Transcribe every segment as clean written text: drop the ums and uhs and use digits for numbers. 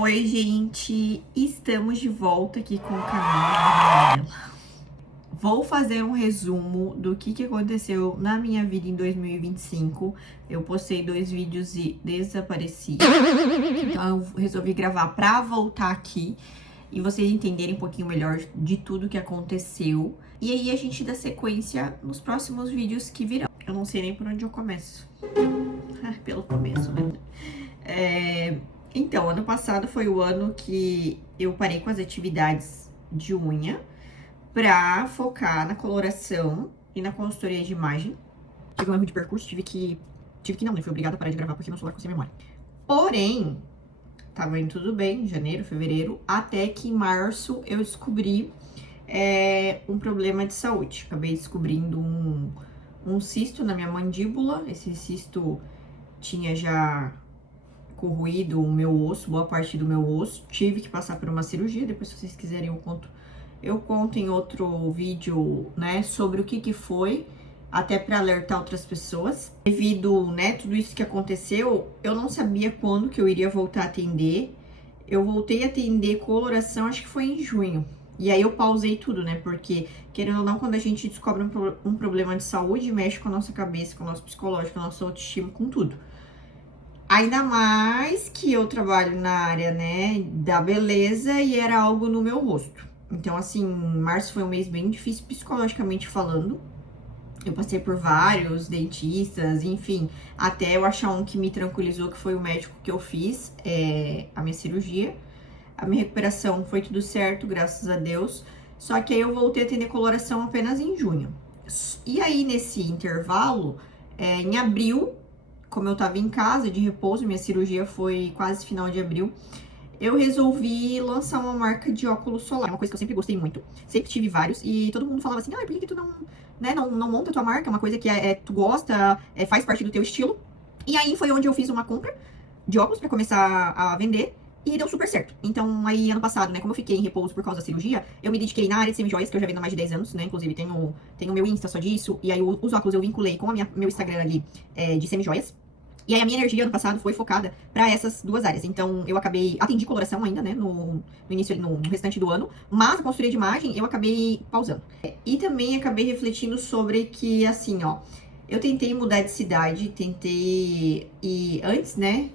Oi, gente! Estamos de volta aqui com o canal da Manuela. Vou fazer um resumo do que aconteceu na minha vida em 2025. Eu postei 2 vídeos e desapareci. Então, eu resolvi gravar pra voltar aqui e vocês entenderem um pouquinho melhor de tudo que aconteceu. E aí, a gente dá sequência nos próximos vídeos que virão. Eu não sei nem por onde eu começo. Pelo começo, né? Então, ano passado foi o ano que eu parei com as atividades de unha pra focar na coloração e na consultoria de imagem. Tive um erro de percurso, tive que não, né? Fui obrigada a parar de gravar porque meu celular ficou sem memória. Porém, tava indo tudo bem, janeiro, fevereiro, até que em março eu descobri um problema de saúde. Acabei descobrindo um cisto na minha mandíbula. Esse cisto tinha já corroído o meu osso, boa parte do meu osso. Tive que passar por uma cirurgia. Depois, se vocês quiserem, eu conto em outro vídeo, né, sobre o que foi, até para alertar outras pessoas. Devido, né, tudo isso que aconteceu, eu não sabia quando que eu iria voltar a atender. Eu voltei a atender coloração, acho que foi em junho. E aí eu pausei tudo, né, porque, querendo ou não, quando a gente descobre um problema de saúde, mexe com a nossa cabeça, com o nosso psicológico, com a nossa autoestima, com tudo. Ainda mais que eu trabalho na área, né, da beleza e era algo no meu rosto. Então, assim, março foi um mês bem difícil psicologicamente falando. Eu passei por vários dentistas, enfim, até eu achar um que me tranquilizou, que foi o médico que eu fiz, a minha cirurgia. A minha recuperação foi tudo certo, graças a Deus. Só que aí eu voltei a atender coloração apenas em junho. E aí, nesse intervalo, em abril, como eu tava em casa de repouso, minha cirurgia foi quase final de abril, eu resolvi lançar uma marca de óculos solar. É uma coisa que eu sempre gostei muito, sempre tive vários, e todo mundo falava assim, por que tu não, né, não monta a tua marca? É uma coisa que tu gosta, faz parte do teu estilo. E aí foi onde eu fiz uma compra de óculos pra começar a vender, e deu super certo. Então, aí, ano passado, né, como eu fiquei em repouso por causa da cirurgia, eu me dediquei na área de semijoias, que eu já vendo há mais de 10 anos, né, inclusive tenho meu Insta só disso, e aí os óculos eu vinculei com meu Instagram ali, de semijoias. E aí a minha energia ano passado foi focada pra essas duas áreas. Então eu atendi coloração ainda, né, no início, no restante do ano, mas a consultoria de imagem eu acabei pausando. E também acabei refletindo sobre que, assim, ó, eu tentei mudar de cidade, e antes, né,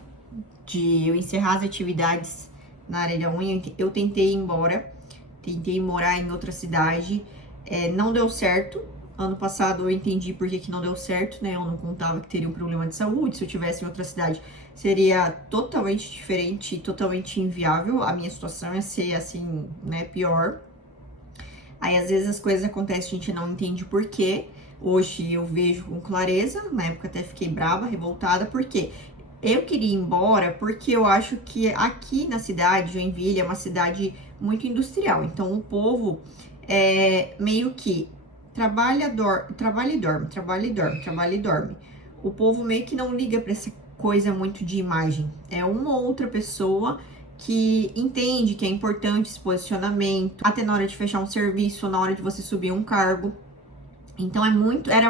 de eu encerrar as atividades na área da unha, eu tentei ir embora, tentei morar em outra cidade, não deu certo. Ano passado eu entendi por que não deu certo, né? Eu não contava que teria um problema de saúde. Se eu tivesse em outra cidade, seria totalmente diferente, totalmente inviável. A minha situação ia ser, assim, né, pior. Aí, às vezes, as coisas acontecem, a gente não entende por quê. Hoje eu vejo com clareza. Na época até fiquei brava, revoltada, porque eu queria ir embora porque eu acho que aqui na cidade, Joinville, é uma cidade muito industrial. Então, o povo meio que trabalha e dorme, trabalha e dorme. O povo meio que não liga pra essa coisa muito de imagem. É uma ou outra pessoa que entende que é importante esse posicionamento, até na hora de fechar um serviço, na hora de você subir um cargo. Então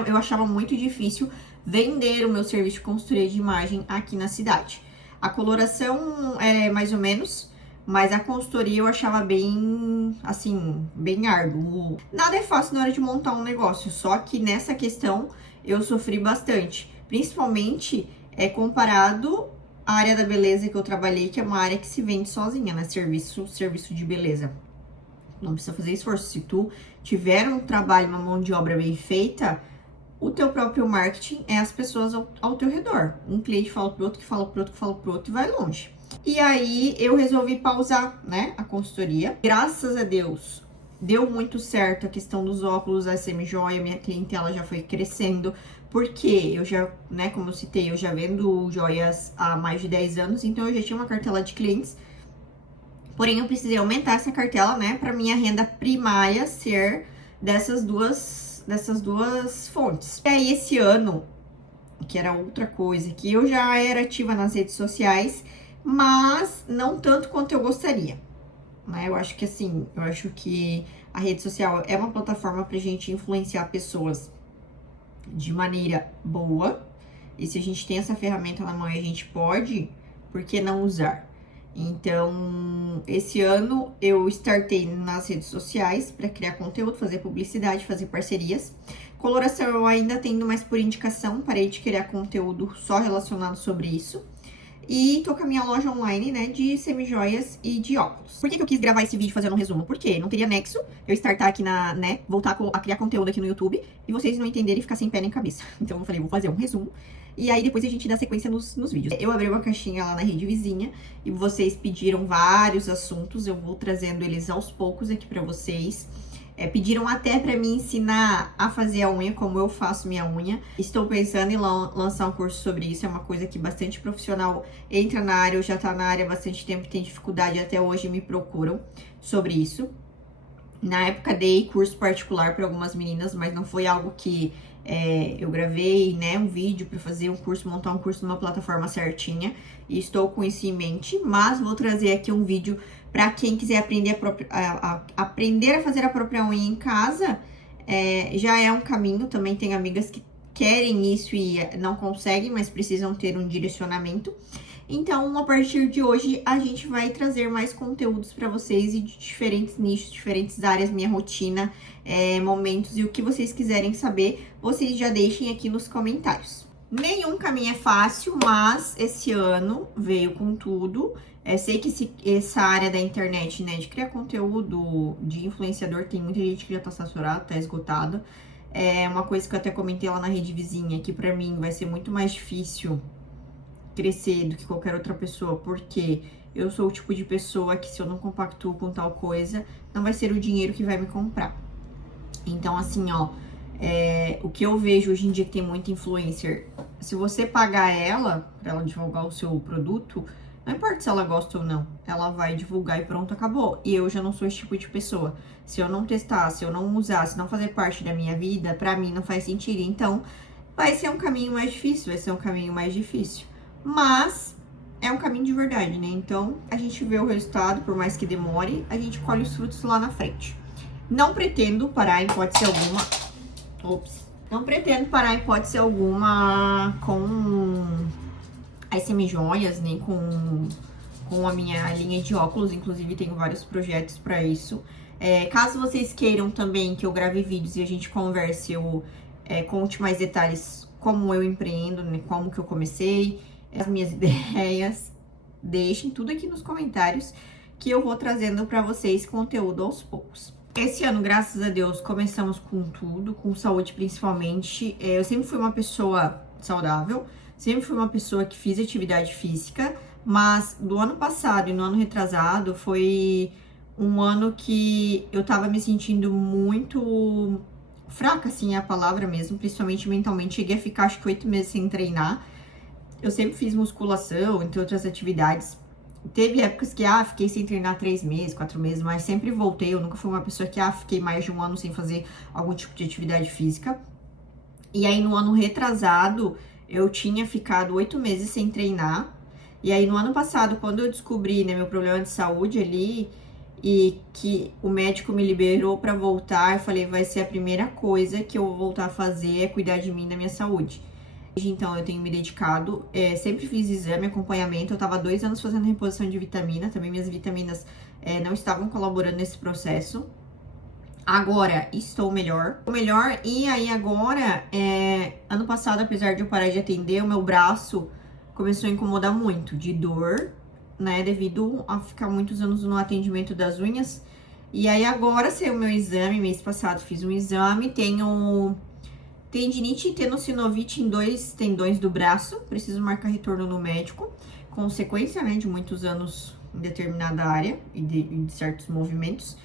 eu achava muito difícil vender o meu serviço de consultoria de imagem aqui na cidade. A coloração é mais ou menos, mas a consultoria eu achava bem, assim, bem árduo. Nada é fácil na hora de montar um negócio, só que nessa questão eu sofri bastante. Principalmente comparado à área da beleza que eu trabalhei, que é uma área que se vende sozinha, né? Serviço de beleza. Não precisa fazer esforço. Se tu tiver um trabalho, uma mão de obra bem feita, o teu próprio marketing é as pessoas ao teu redor. Um cliente fala pro outro, que fala pro outro, que fala pro outro e vai longe. E aí eu resolvi pausar, né, a consultoria. Graças a Deus, deu muito certo a questão dos óculos, a semijoia, minha clientela já foi crescendo, porque eu já, né, como eu citei, eu já vendo joias há mais de 10 anos, então eu já tinha uma cartela de clientes. Porém, eu precisei aumentar essa cartela, né, para minha renda primária ser dessas duas fontes. E aí, esse ano, que era outra coisa, que eu já era ativa nas redes sociais, mas não tanto quanto eu gostaria, né? Eu acho que a rede social é uma plataforma pra gente influenciar pessoas de maneira boa, e se a gente tem essa ferramenta na mão e a gente pode, por que não usar? Então, esse ano eu startei nas redes sociais para criar conteúdo, fazer publicidade, fazer parcerias. Coloração eu ainda tendo mais por indicação, parei de criar conteúdo só relacionado sobre isso. E tô com a minha loja online, né, de semijoias e de óculos. Por que eu quis gravar esse vídeo fazendo um resumo? Porque não teria nexo eu startar aqui né, voltar a criar conteúdo aqui no YouTube e vocês não entenderem e ficar sem pé nem cabeça. Então eu falei, vou fazer um resumo e aí depois a gente dá sequência nos vídeos. Eu abri uma caixinha lá na Rede Vizinha e vocês pediram vários assuntos, eu vou trazendo eles aos poucos aqui pra vocês. Pediram até pra me ensinar a fazer a unha, como eu faço minha unha. Estou pensando em lançar um curso sobre isso, é uma coisa que bastante profissional entra na área, ou já tá na área há bastante tempo e tem dificuldade, até hoje me procuram sobre isso. Na época dei curso particular para algumas meninas, mas não foi algo que eu gravei, né, um vídeo para fazer um curso, montar um curso numa plataforma certinha. E estou com isso em mente, mas vou trazer aqui um vídeo para quem quiser aprender aprender a fazer a própria unha em casa. Já é um caminho, também tem amigas que querem isso e não conseguem, mas precisam ter um direcionamento. Então, a partir de hoje, a gente vai trazer mais conteúdos para vocês e de diferentes nichos, diferentes áreas, minha rotina, momentos e o que vocês quiserem saber, vocês já deixem aqui nos comentários. Nenhum caminho é fácil, mas esse ano veio com tudo. Sei que essa área da internet, né, de criar conteúdo, de influenciador, tem muita gente que já tá saturada, tá esgotada. É uma coisa que eu até comentei lá na Rede Vizinha, que pra mim vai ser muito mais difícil crescer do que qualquer outra pessoa, porque eu sou o tipo de pessoa que se eu não compactuo com tal coisa, não vai ser o dinheiro que vai me comprar. Então, assim, ó, o que eu vejo hoje em dia que tem muita influencer, se você pagar ela, pra ela divulgar o seu produto, não importa se ela gosta ou não, ela vai divulgar e pronto, acabou. E eu já não sou esse tipo de pessoa. Se eu não testar, se eu não usar, se não fazer parte da minha vida, pra mim não faz sentido. Então, vai ser um caminho mais difícil, vai ser um caminho mais difícil. Mas é um caminho de verdade, né? Então, a gente vê o resultado, por mais que demore, a gente colhe os frutos lá na frente. Não pretendo parar em hipótese alguma... Não pretendo parar em hipótese alguma com as semijoias, nem com a minha linha de óculos. Inclusive, tenho vários projetos para isso. Caso vocês queiram também que eu grave vídeos e a gente converse, eu conte mais detalhes como eu empreendo, né? Como que eu comecei, as minhas ideias, deixem tudo aqui nos comentários que eu vou trazendo para vocês conteúdo aos poucos. Esse ano, graças a Deus, começamos com tudo, com saúde principalmente. Eu sempre fui uma pessoa saudável, sempre fui uma pessoa que fiz atividade física, mas do ano passado e no ano retrasado foi um ano que eu tava me sentindo muito fraca, assim é a palavra mesmo, principalmente mentalmente. Cheguei a ficar acho que 8 meses sem treinar. Eu sempre fiz musculação, entre outras atividades. Teve épocas que, fiquei sem treinar 3 meses, 4 meses, mas sempre voltei. Eu nunca fui uma pessoa que, fiquei mais de um ano sem fazer algum tipo de atividade física. E aí, no ano retrasado, eu tinha ficado 8 meses sem treinar. E aí, no ano passado, quando eu descobri, né, meu problema de saúde ali, e que o médico me liberou pra voltar, eu falei, vai ser a primeira coisa que eu vou voltar a fazer, é cuidar de mim, da minha saúde. Então, eu tenho me dedicado, sempre fiz exame, acompanhamento. Eu tava 2 anos fazendo reposição de vitamina, também minhas vitaminas não estavam colaborando nesse processo. Agora, estou melhor. E aí agora, ano passado, apesar de eu parar de atender, o meu braço começou a incomodar muito, de dor, né, devido a ficar muitos anos no atendimento das unhas. E aí agora, saiu o meu exame, mês passado fiz um exame, tenho tendinite e tenossinovite em 2 tendões do braço, preciso marcar retorno no médico, consequência, né, de muitos anos em determinada área e de certos movimentos.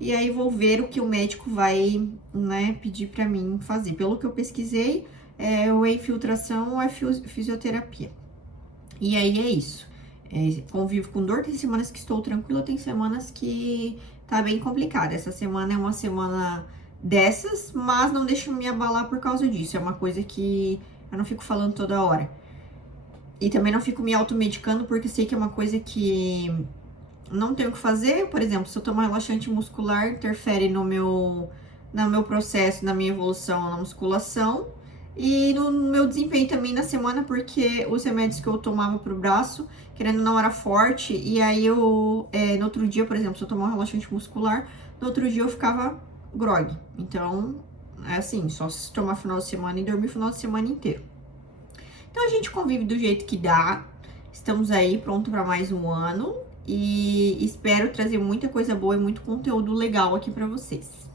E aí vou ver o que o médico vai, né, pedir pra mim fazer. Pelo que eu pesquisei, ou é infiltração ou é fisioterapia. E aí é isso. Convivo com dor, tem semanas que estou tranquila, tem semanas que tá bem complicada. Essa semana é uma semana dessas, mas não deixo me abalar por causa disso. É uma coisa que eu não fico falando toda hora. E também não fico me automedicando, porque sei que é uma coisa que não tenho o que fazer. Por exemplo, se eu tomar relaxante muscular, interfere no meu processo, na minha evolução na musculação. E no meu desempenho também na semana, porque os remédios que eu tomava pro braço, querendo ou não, era forte. E aí eu, no outro dia, por exemplo, se eu tomar um relaxante muscular, no outro dia eu ficava grogue. Então, é assim, só se tomar final de semana e dormir final de semana inteiro. Então a gente convive do jeito que dá. Estamos aí pronto para mais um ano. E espero trazer muita coisa boa e muito conteúdo legal aqui para vocês.